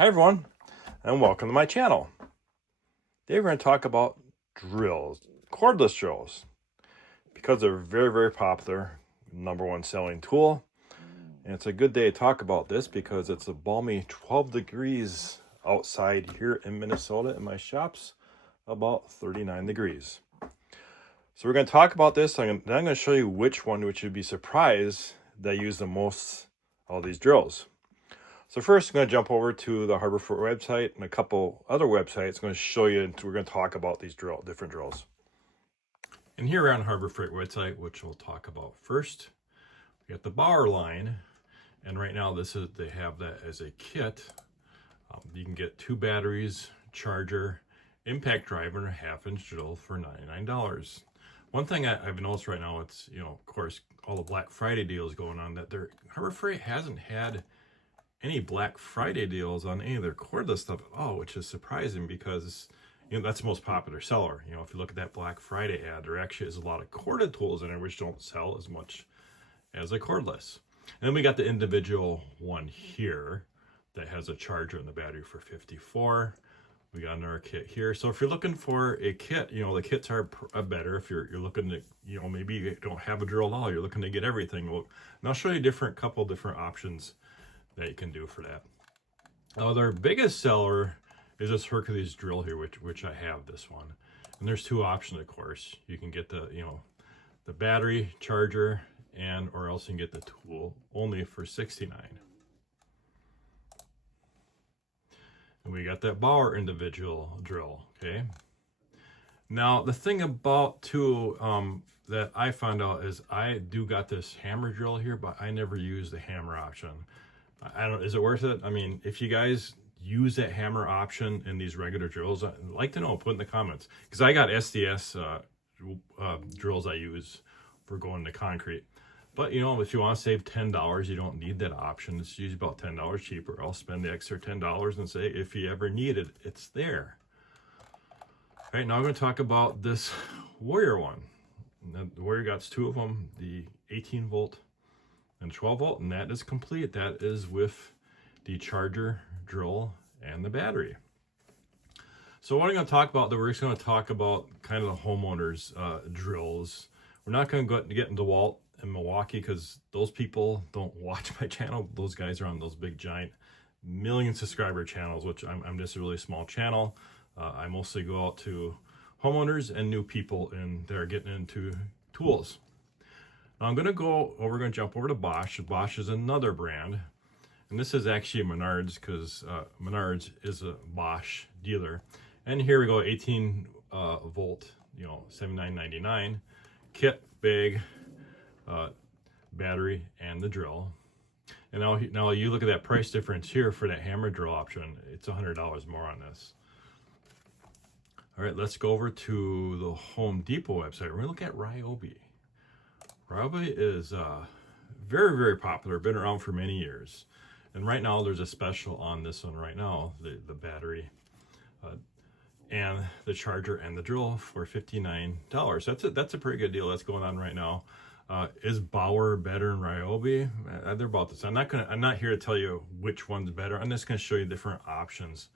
Hi everyone, and welcome to my channel. Today we're going to talk about drills, cordless drills, because they're very popular, #1 selling tool. And it's a good day to talk about this because it's a balmy 12 degrees outside here in Minnesota. In my shop's about 39 degrees. So we're going to talk about this. Then I'm going to show you which you'd be surprised that I use the most of these drills. So first, I'm going to jump over to the Harbor Freight website and a couple other websites. I'm going to show you, we're going to talk about these different drills. And here we're on Harbor Freight website, which we'll talk about first. We got the Bauer line, and right now they have that as a kit. You can get 2 batteries, charger, impact driver, and a 1/2-inch drill for $99. One thing I've noticed right now, it's, of course, all the Black Friday deals going on, that Harbor Freight hasn't had any Black Friday deals on any of their cordless stuff at all, which is surprising because that's the most popular seller. If you look at that Black Friday ad, there actually is a lot of corded tools in there which don't sell as much as a cordless. And then we got the individual one here that has a charger and the battery for $54. We got another kit here. So if you're looking for a kit, the kits are better. If you're looking to, maybe you don't have a drill at all, you're looking to get everything. Well, and I'll show you a couple different options that you can do for that. Now, their biggest seller is this Hercules drill here, which I have this one. And there's 2 options, of course. You can get the battery, charger, or else you can get the tool only for $69. And we got that Bauer individual drill, okay? Now, the thing about that I found out is I do got this hammer drill here, but I never use the hammer option. Is it worth it? I mean, if you guys use that hammer option in these regular drills, I'd like to know, put in the comments. Because I got SDS drills I use for going to concrete. But, if you want to save $10, you don't need that option. It's usually about $10 cheaper. I'll spend the extra $10 and say, if you ever need it, it's there. All right, now I'm going to talk about this Warrior one. The Warrior got 2 of them, the 18 volt and 12 volt, and that is complete. That is with the charger, drill, and the battery. So what I'm going to talk about, we're just going to talk about kind of the homeowners drills. We're not going to get into DEWALT in Milwaukee because those people don't watch my channel. Those guys are on those big giant million subscriber channels, which I'm just a really small channel. I mostly go out to homeowners and new people and they're getting into tools. Now we're going to jump over to Bosch. Bosch is another brand. And this is actually Menards because Menards is a Bosch dealer. And here we go, 18 volt, $79.99. Kit, bag, battery, and the drill. And now you look at that price difference here for that hammer drill option. It's $100 more on this. All right, let's go over to the Home Depot website. We're going to look at Ryobi. Ryobi is very popular, been around for many years. And right now there's a special on this one right now, the battery and the charger and the drill for $59. That's a pretty good deal that's going on right now. Is Bauer better than Ryobi? They're about this. I'm not here to tell you which one's better. I'm just going to show you different options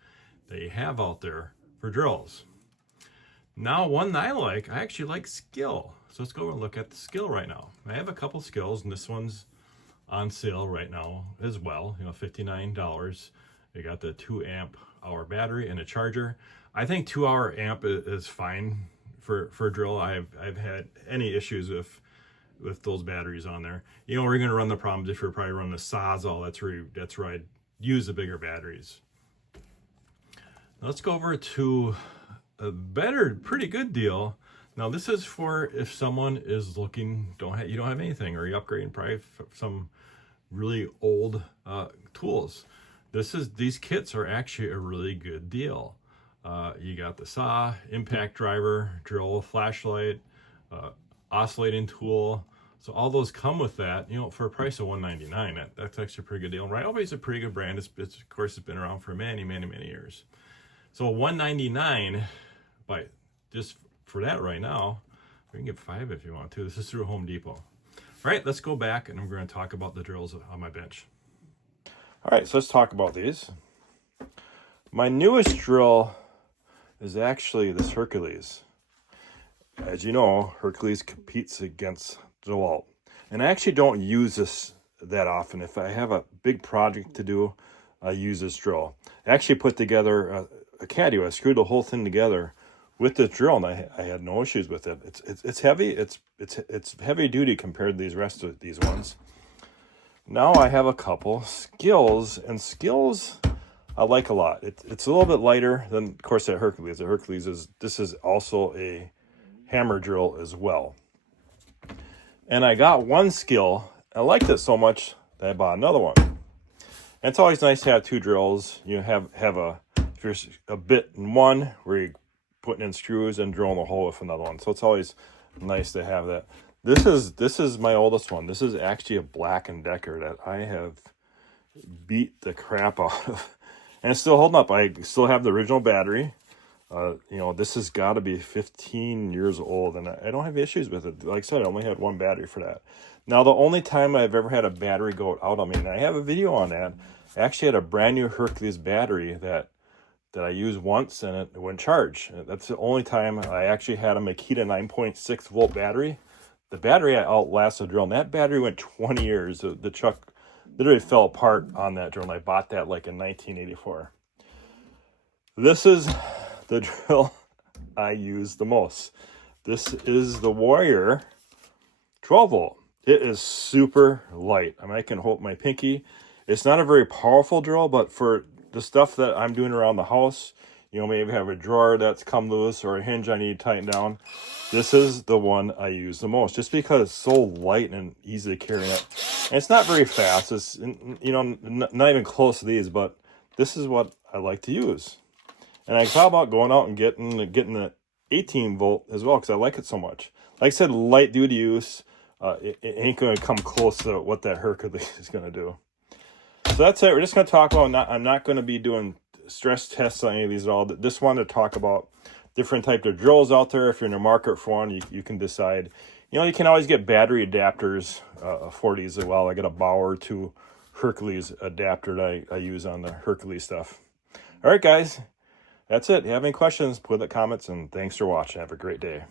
that you have out there for drills. Now, one that I actually like Skil. So let's go and look at the Skil right now. I have a couple Skils, and this one's on sale right now as well. $59. They got the 2 amp hour battery and a charger. I think 2 hour amp is fine for drill. I've had any issues with those batteries on there. We're going to run the problems if you're probably running the Sawzall. That's where I'd use the bigger batteries. Now let's go over to a pretty good deal. Now this is for if someone is looking, you don't have anything, or you're upgrading probably some really old tools. These kits are actually a really good deal. You got the saw, impact driver, drill, flashlight, oscillating tool. So all those come with that, for a price of $199. That's actually a pretty good deal. And Ryobi is a pretty good brand. Of course, it's been around for many years. So $199, but just for that right now, you can get 5 if you want to. This is through Home Depot. All right, let's go back and we're going to talk about the drills on my bench. All right, so let's talk about these. My newest drill is actually this Hercules. As you know, Hercules competes against DEWALT. And I actually don't use this that often. If I have a big project to do, I use this drill. I actually put together a caddy. I screwed the whole thing together with this drill, and I had no issues with it. It's heavy. It's heavy duty compared to these rest of these ones. Now I have a couple Skils, and Skils I like a lot. It's a little bit lighter than, of course, that Hercules. The Hercules is also a hammer drill as well. And I got one Skil. I liked it so much that I bought another one. And it's always nice to have two drills. You have if you're a bit in one where you're putting in screws and drilling a hole with another one. So it's always nice to have that. This is my oldest one. This is actually a BLACK+DECKER that I have beat the crap out of. And it's still holding up. I still have the original battery. This has got to be 15 years old, and I don't have issues with it. Like I said, I only had one battery for that. Now, the only time I've ever had a battery go out on me, and I have a video on that, I actually had a brand new Hercules battery that I used once, and it wouldn't charge. That's the only time I actually had a Makita 9.6 volt battery. The battery outlasted the drill, and that battery went 20 years. The chuck literally fell apart on that drill, and I bought that like in 1984. This is the drill I use the most. This is the Warrior 12 volt. It is super light. I mean, I can hold my pinky. It's not a very powerful drill, but for the stuff that I'm doing around the house, maybe have a drawer that's come loose or a hinge I need to tighten down. This is the one I use the most, just because it's so light and easy to carry it. And it's not very fast. It's, not even close to these, but this is what I like to use. And I thought about going out and getting the 18 volt as well, because I like it so much. Like I said, light duty use. It ain't going to come close to what that Hercules is going to do. So that's it. We're just going to talk about, I'm not going to be doing stress tests on any of these at all. Just wanted to talk about different types of drills out there. If you're in the market for one, you can decide. You can always get battery adapters for these as well. I got a Bauer to Hercules adapter that I use on the Hercules stuff. All right, guys. That's it. If you have any questions, put in the comments, and thanks for watching. Have a great day.